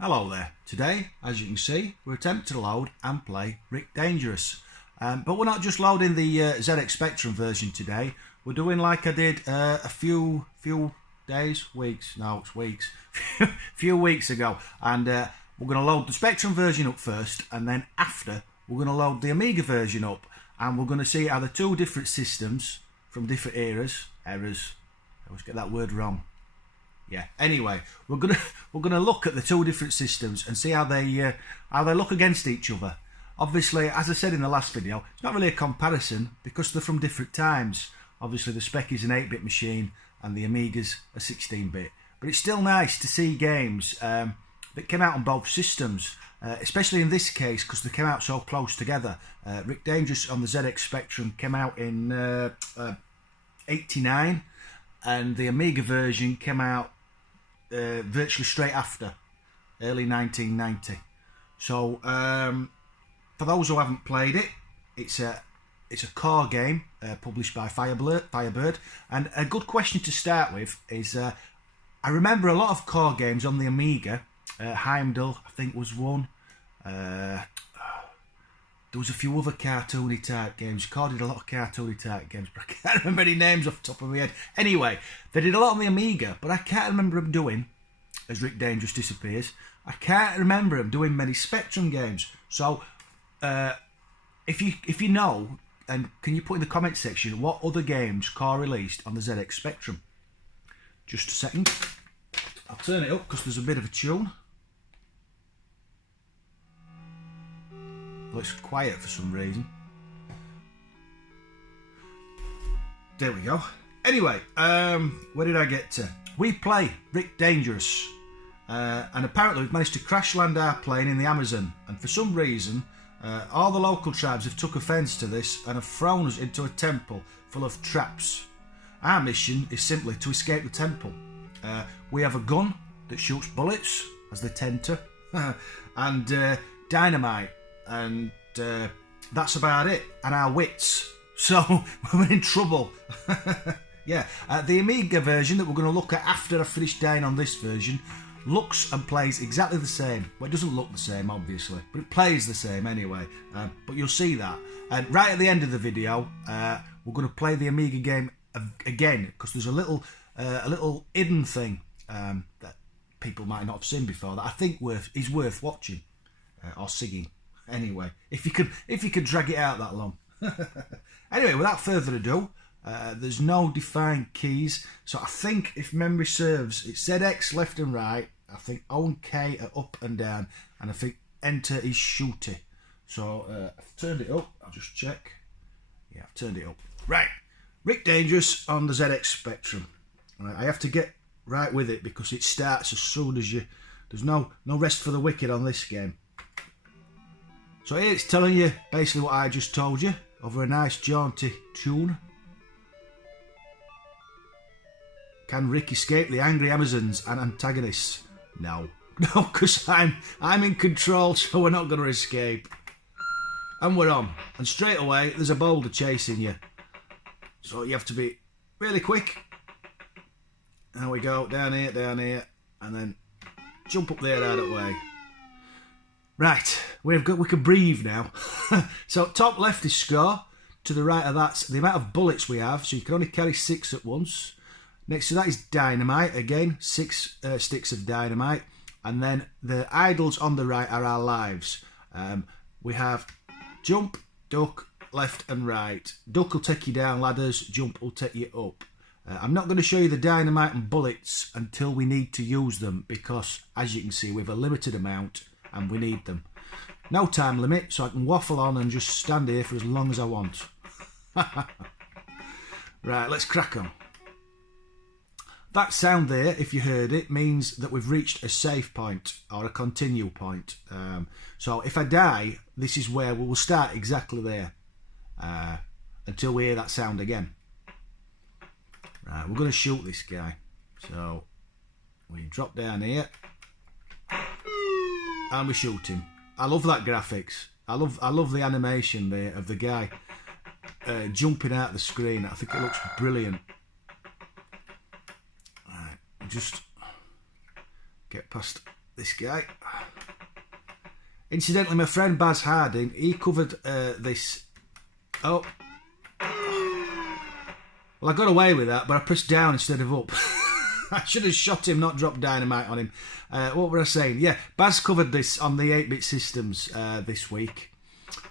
Hello there. Today, as you can see, we're attempting to load and play Rick Dangerous. But we're not just loading the ZX Spectrum version today. We're doing like I did a few weeks ago. And we're going to load the Spectrum version up first, and then after, we're going to load the Amiga version up. And we're going to see how the two different systems from different errors, I always get that word wrong. Yeah. Anyway, we're gonna look at the two different systems and see how they look against each other. Obviously, as I said in the last video, it's not really a comparison because they're from different times. Obviously, the Spec is an 8-bit machine and the Amiga's a 16-bit. But it's still nice to see games that came out on both systems, especially in this case because they came out so close together. Rick Dangerous on the ZX Spectrum came out in '89, and the Amiga version came out virtually straight after, early 1990. So for those who haven't played it, it's a car game published by Firebird. And a good question to start with is, I remember a lot of car games on the Amiga. Heimdall, I think, was one. There was a few other cartoony type games. Car did a lot of cartoony type games, but I can't remember any names off the top of my head. Anyway, they did a lot on the Amiga, but I can't remember them doing, as Rick Dangerous disappears, I can't remember them doing many Spectrum games. So, if you know, and can you put in the comment section what other games Car released on the ZX Spectrum? Just a second. I'll turn it up because there's a bit of a tune. Looks quiet for some reason. There we go. Anyway, where did I get to? We play Rick Dangerous. And apparently we've managed to crash land our plane in the Amazon. And for some reason, all the local tribes have took offence to this and have thrown us into a temple full of traps. Our mission is simply to escape the temple. We have a gun that shoots bullets, as they tend to, and dynamite. And that's about it, and our wits. So we're in trouble. Yeah, the Amiga version that we're going to look at after I finish dying on this version looks and plays exactly the same. Well, it doesn't look the same, obviously, but it plays the same anyway. But you'll see that. And right at the end of the video, we're going to play the Amiga game again, because there's a little hidden thing that people might not have seen before that I think is worth watching or seeing. Anyway, if you could drag it out that long. Anyway, without further ado, there's no defined keys. So I think, if memory serves, it's ZX left and right. I think O and K are up and down, and I think enter is shooty. So I've turned it up. I'll just check. Yeah, I've turned it up. Right, Rick Dangerous on the ZX Spectrum. Right, I have to get right with it because it starts as soon as you. There's no rest for the wicked on this game. So here it's telling you basically what I just told you over a nice jaunty tune. Can Rick escape the angry Amazons and antagonists? No, because I'm in control, so we're not going to escape. And we're on. And straight away there's a boulder chasing you, so you have to be really quick. There we go, down here, and then jump up there out of the way. Right, we can breathe now. So top left is score. To the right of that's the amount of bullets we have, so you can only carry 6 at once. Next to that is dynamite, again 6 sticks of dynamite. And then the idles on the right are our lives. We have jump, duck, left and right. Duck will take you down ladders, jump will take you up. I'm not going to show you the dynamite and bullets until we need to use them, because as you can see we have a limited amount and we need them. No time limit, so I can waffle on and just stand here for as long as I want. Right, let's crack on. That sound there, if you heard it, means that we've reached a save point or a continue point. So if I die, this is where we will start exactly there until we hear that sound again. Right, we're going to shoot this guy. So we drop down here and we shoot him. I love that graphics. I love the animation there of the guy jumping out the screen. I think it looks brilliant. Right, just get past this guy. Incidentally, my friend Baz Harding, he covered this. Oh. Well, I got away with that, but I pressed down instead of up. I should have shot him, not dropped dynamite on him. What were I saying? Yeah, Baz covered this on the 8-bit systems this week.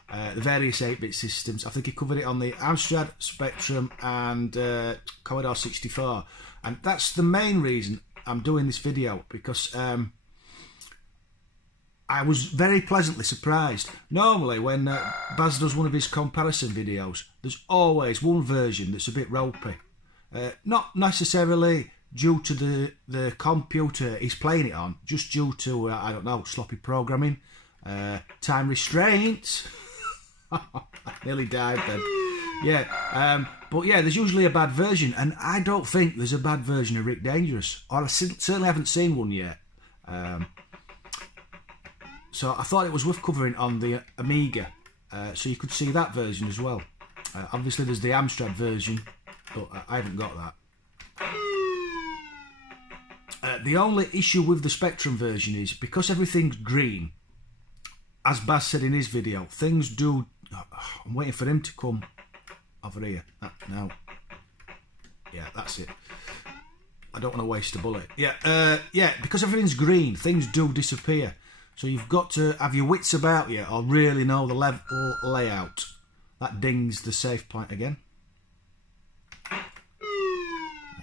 The various 8-bit systems. I think he covered it on the Amstrad, Spectrum and Commodore 64. And that's the main reason I'm doing this video, because I was very pleasantly surprised. Normally when Baz does one of his comparison videos, there's always one version that's a bit ropey. Not necessarily due to the computer he's playing it on, just due to, I don't know, sloppy programming, time restraints. I nearly died then. Yeah, but yeah, there's usually a bad version, and I don't think there's a bad version of Rick Dangerous, or I certainly haven't seen one yet. So I thought it was worth covering on the Amiga, so you could see that version as well. Obviously there's the Amstrad version, but I haven't got that. The only issue with the Spectrum version is, because everything's green, as Baz said in his video, things do... I'm waiting for him to come over here. Now. Yeah, that's it. I don't want to waste a bullet. Yeah, because everything's green, things do disappear. So you've got to have your wits about you, or really know the level layout. That dings the save point again.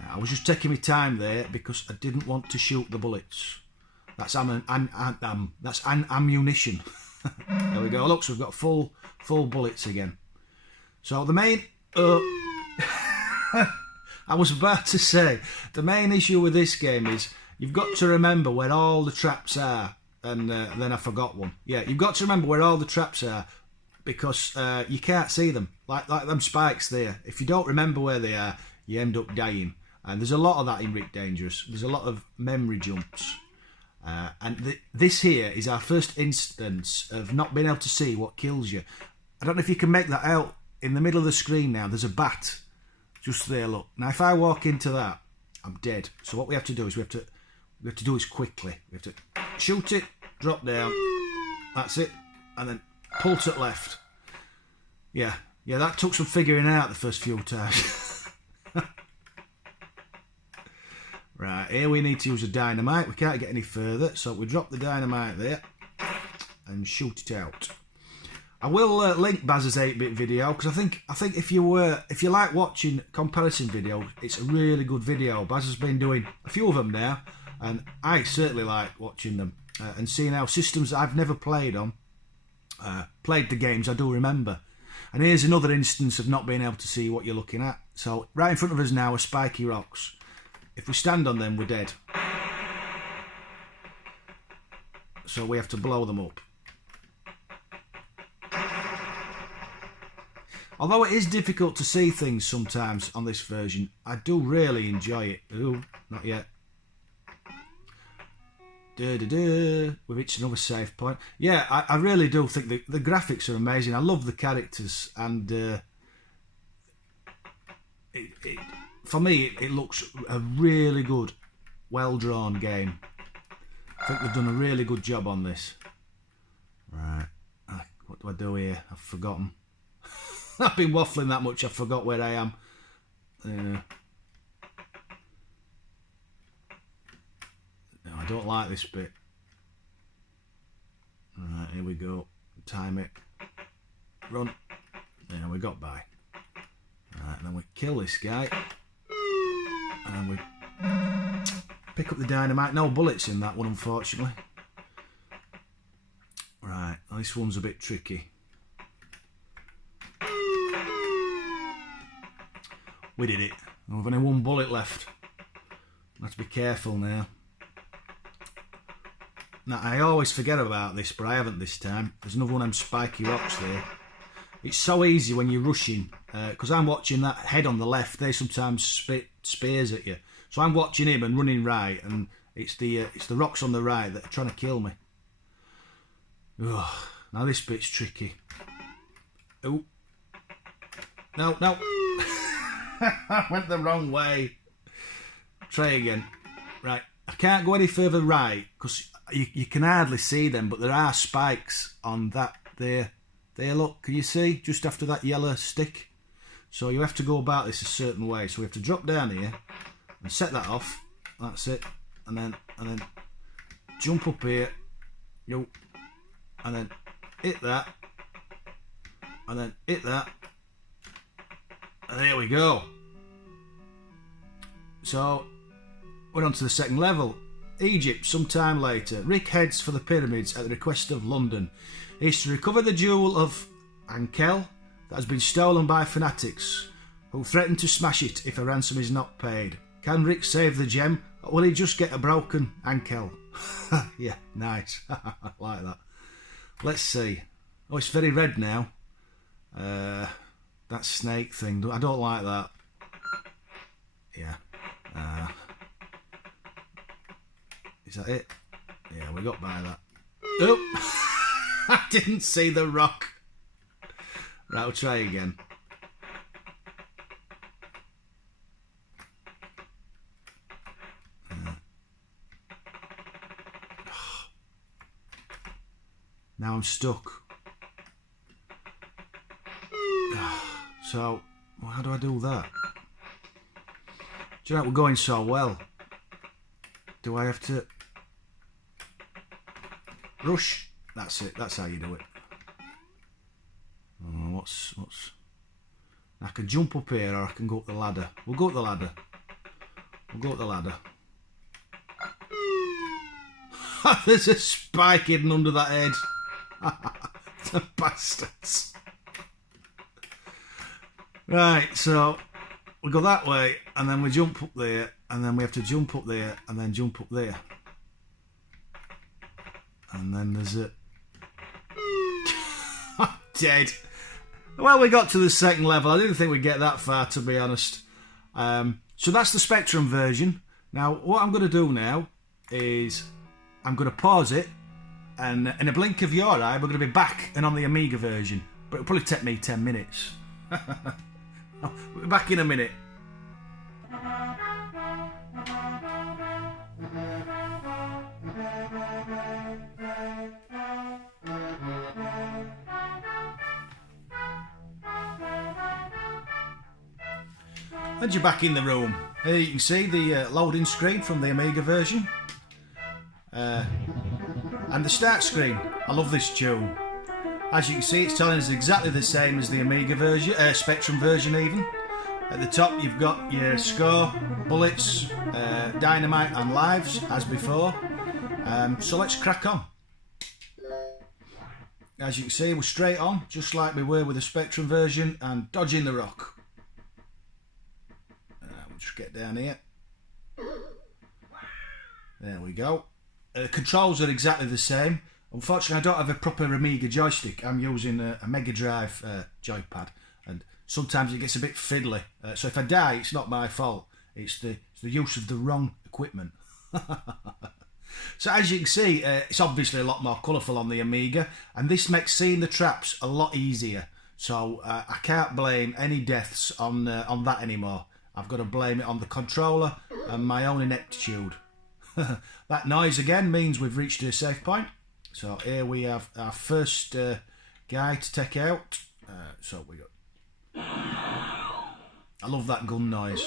I was just taking my time there because I didn't want to shoot the bullets. That's ammunition. There we go. Look, so we've got full bullets again. So the main... I was about to say, the main issue with this game is you've got to remember where all the traps are. And then I forgot one. Yeah, you've got to remember where all the traps are, because you can't see them. Like them spikes there. If you don't remember where they are, you end up dying. And there's a lot of that in Rick Dangerous. There's a lot of memory jumps. And this here is our first instance of not being able to see what kills you. I don't know if you can make that out. In the middle of the screen now, there's a bat. Just there, look. Now, if I walk into that, I'm dead. So what we have to do is we have to do this quickly. We have to shoot it, drop down. That's it. And then pull to the left. Yeah, that took some figuring out the first few times. Right, here we need to use a dynamite. We can't get any further, so we drop the dynamite there and shoot it out. I will link Baz's 8-bit video, because I think if you like watching comparison videos, it's a really good video. Baz has been doing a few of them now, and I certainly like watching them and seeing how systems I've never played on, played the games I do remember. And here's another instance of not being able to see what you're looking at. So right in front of us now are spiky rocks. If we stand on them, we're dead. So we have to blow them up. Although it is difficult to see things sometimes on this version, I do really enjoy it. Ooh, not yet. We've reached another save point. Yeah, I really do think the graphics are amazing. I love the characters, and for me, it looks a really good, well-drawn game. I think they've done a really good job on this. Right, what do I do here? I've forgotten. I've been waffling that much, I forgot where I am. No, I don't like this bit. Right, here we go. Time it. Run. There, we got by. Right, and then we kill this guy. And we pick up the dynamite. No bullets in that one, unfortunately. Right, well, this one's a bit tricky. We did it. We've only one bullet left. I have to be careful now. Now, I always forget about this, but I haven't this time. There's another one of them spiky rocks there. It's so easy when you're rushing, because I'm watching that head on the left. They sometimes spit spears at you. So I'm watching him and running right, and it's the rocks on the right that are trying to kill me. Ugh, now this bit's tricky. Oh. No. I went the wrong way. Try again. Right, I can't go any further right because you can hardly see them, but there are spikes on that there. There, look, can you see? Just after that yellow stick. So you have to go about this a certain way. So we have to drop down here and set that off. That's it. And then jump up here. Yo. And then hit that. And then hit that. And there we go. So we're on to the second level. Egypt, sometime later. Rick heads for the pyramids at the request of London. He's to recover the jewel of Ankel that has been stolen by fanatics who threaten to smash it if a ransom is not paid. Can Rick save the gem, or will he just get a broken Ankel? Yeah, nice. I like that. Let's see. Oh, it's very red now. That snake thing. I don't like that. Yeah. Is that it? Yeah, we got by that. Oh! I didn't see the rock. Right, I'll try again. Now I'm stuck. So, how do I do that? Do you know, we're going so well. Do I have to rush? That's it. That's how you do it. Oh, what's? I can jump up here, or I can go up the ladder. We'll go up the ladder. We'll go up the ladder. There's a spike hidden under that head. The bastards. Right, so we go that way, and then we jump up there, and then we have to jump up there, and then jump up there. And then there's a... Dead. Well, we got to the second level. I didn't think we'd get that far, to be honest. So that's the Spectrum version. Now, what I'm going to do now is I'm going to pause it, and in a blink of your eye, we're going to be back and on the Amiga version. But it'll probably take me 10 minutes. We'll be back in a minute. And you're back in the room. Here you can see the loading screen from the Amiga version. And the start screen. I love this tune. As you can see, it's telling us exactly the same as the Amiga version, Spectrum version even. At the top you've got your score, bullets, dynamite and lives, as before. So let's crack on. As you can see, we're straight on, just like we were with the Spectrum version, and dodging the rock. We'll just get down here. There we go. The controls are exactly the same. Unfortunately, I don't have a proper Amiga joystick. I'm using a Mega Drive joypad, and sometimes it gets a bit fiddly. So if I die, it's not my fault. It's the use of the wrong equipment. So as you can see, it's obviously a lot more colourful on the Amiga, and this makes seeing the traps a lot easier. So I can't blame any deaths on that anymore. I've got to blame it on the controller and my own ineptitude. That noise again means we've reached a safe point. So here we have our first guy to take out. So we got... I love that gun noise.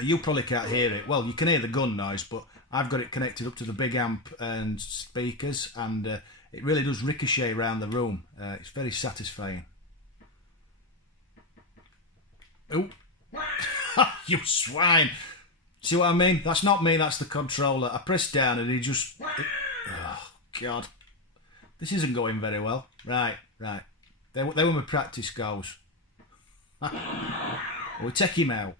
You probably can't hear it. Well, you can hear the gun noise, but I've got it connected up to the big amp and speakers, and it really does ricochet around the room. It's very satisfying. Oh, you swine! See what I mean? That's not me, that's the controller. I pressed down and he just... Oh, God. This isn't going very well. Right. There were my practice goes. We take him out.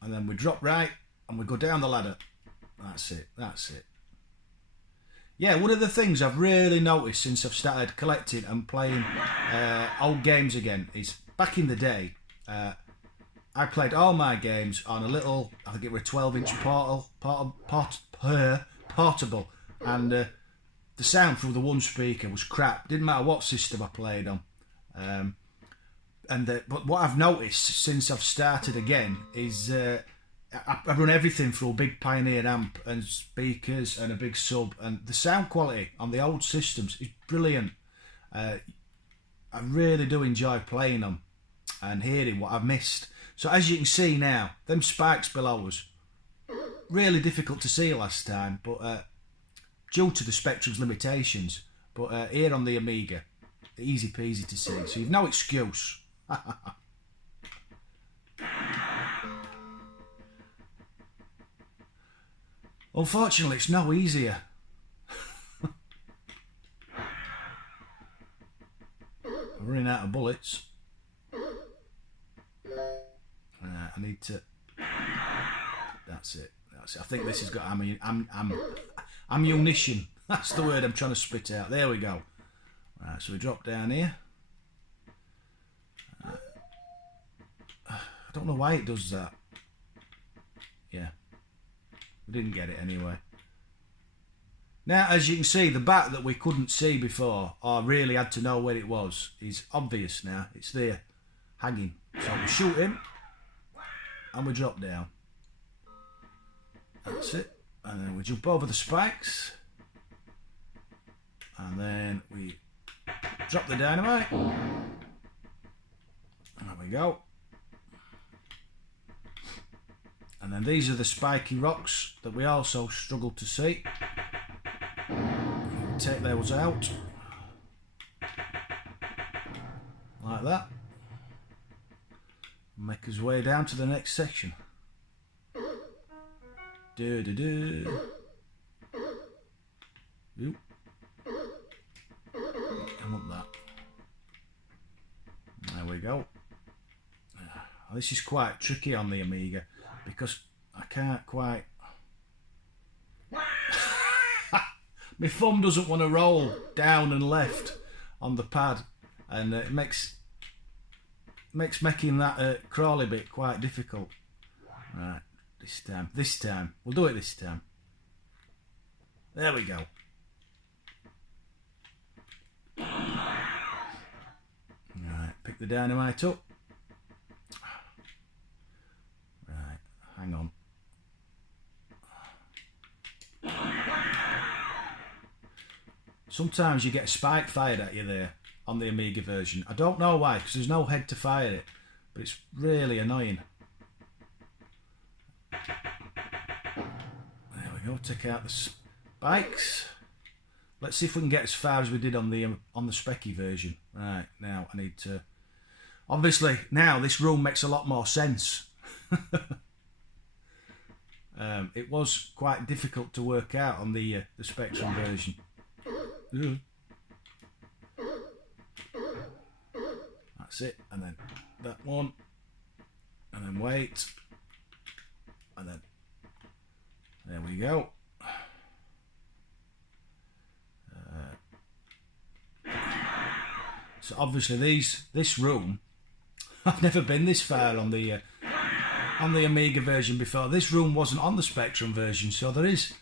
And then we drop right and we go down the ladder. That's it. Yeah, one of the things I've really noticed since I've started collecting and playing old games again is back in the day, I played all my games on a little, I think it was a 12-inch portable, and the sound through the one speaker was crap. Didn't matter what system I played on. But what I've noticed since I've started again is I run everything through a big Pioneer amp and speakers and a big sub, and the sound quality on the old systems is brilliant. I really do enjoy playing them and hearing what I've missed. So as you can see now, them spikes below us, really difficult to see last time, but due to the Spectrum's limitations. But here on the Amiga, easy peasy to see, so you've no excuse. Unfortunately, it's no easier. I'm running out of bullets. I need to... That's it. That's it. I think this has got ammunition. That's the word I'm trying to spit out. There we go. Right, so we drop down here. I don't know why it does that. Yeah. We didn't get it anyway. Now, as you can see, the bat that we couldn't see before, or really had to know where it was, is obvious now. It's there, hanging. So we shoot him, and we drop down. That's it. And then we jump over the spikes. And then we drop the dynamite. There we go. And then these are the spiky rocks that we also struggle to see. Take those out. Like that. Make his way down to the next section. Do do do. Oop. Come up that. There we go. This is quite tricky on the Amiga because I can't quite. My thumb doesn't want to roll down and left on the pad, and it makes making that crawly bit quite difficult. Right, this time, we'll do it this time. There we go. Right, pick the dynamite up. Right, hang on. Sometimes you get a spike fired at you there on the Amiga version. I don't know why, because there's no head to fire it, but it's really annoying. There we go, take out the spikes. Let's see if we can get as far as we did on the Specky version. Right, now I need to... Obviously, now this room makes a lot more sense. It was quite difficult to work out on the Spectrum version. That's it, and then that one, and then wait, and then there we go. So obviously this room, I've never been this far on the Amiga version before. This room wasn't on the Spectrum version, so there is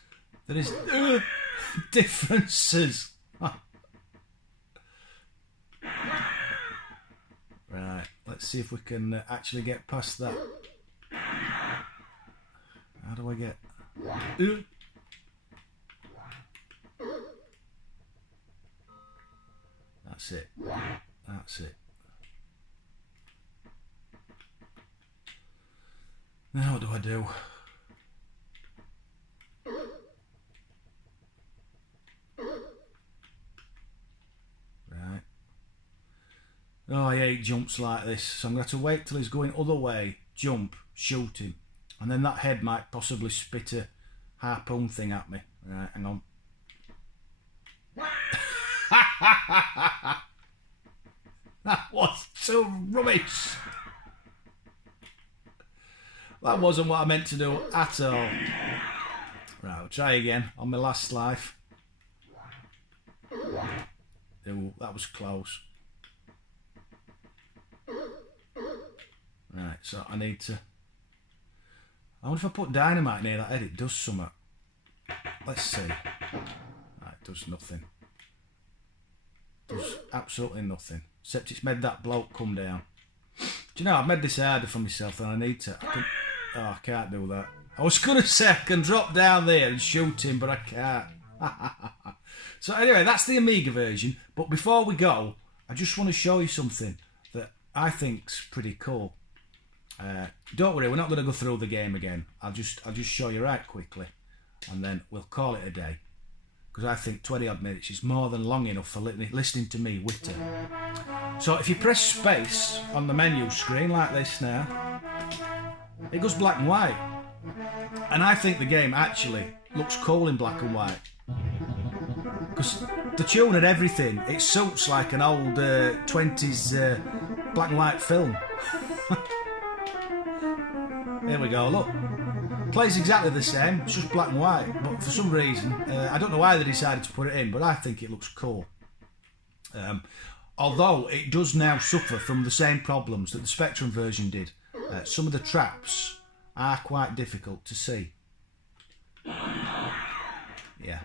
differences. Right, let's see if we can actually get past that. How do I get... That's it. That's it. Now what do I do? Right. Oh, I hate jumps like this, so I'm going to have to wait till he's going other way, jump, shoot him, and then that head might possibly spit a harpoon thing at me. Right, hang on. That was so rubbish. That wasn't what I meant to do at all. Right, I'll try again on my last life. Ooh, that was close. Right, so I need to... I wonder if I put dynamite near that head, it does something. Let's see. Right, it does nothing. Does absolutely nothing. Except it's made that bloke come down. Do you know, I've made this harder for myself than I need to. Oh, I can't do that. I was going to say I can drop down there and shoot him, but I can't. So anyway, that's the Amiga version. But before we go, I just want to show you something that I think's pretty cool. Don't worry, we're not going to go through the game again. I'll just show you right quickly, and then we'll call it a day. Because I think 20 odd minutes is more than long enough for listening to me witter. So if you press space on the menu screen like this now, it goes black and white. And I think the game actually looks cool in black and white. Because the tune and everything, it suits like an old 20s black and white film. There we go, look. Plays exactly the same, it's just black and white, but for some reason, I don't know why they decided to put it in, but I think it looks cool. Although it does now suffer from the same problems that the Spectrum version did. Some of the traps are quite difficult to see. Yeah.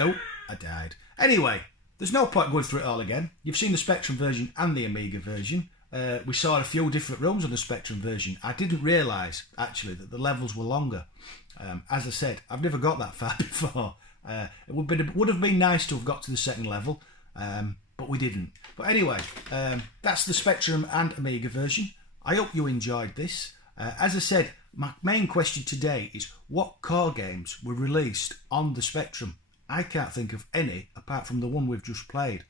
Oh, I died. Anyway, there's no point going through it all again. You've seen the Spectrum version and the Amiga version. We saw a few different rooms on the Spectrum version. I didn't realise, actually, that the levels were longer. As I said, I've never got that far before. It would have been nice to have got to the second level, but we didn't. But anyway, that's the Spectrum and Amiga version. I hope you enjoyed this. As I said, my main question today is what core games were released on the Spectrum? I can't think of any apart from the one we've just played.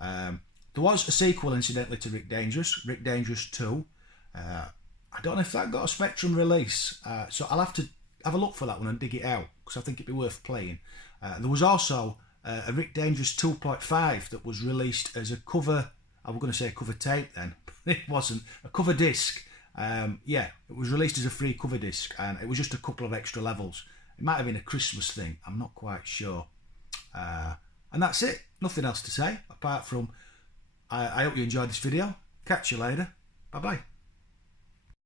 There was a sequel, incidentally, to Rick Dangerous 2. I don't know if that got a Spectrum release, so I'll have to have a look for that one and dig it out, because I think it'd be worth playing. There was also a Rick Dangerous 2.5 that was released as a cover, I was going to say a cover tape then, but it wasn't, a cover disc. Yeah, it was released as a free cover disc, and it was just a couple of extra levels. It might have been a Christmas thing, I'm not quite sure. And that's it, nothing else to say, apart from I hope you enjoyed this video. Catch you later. Bye bye.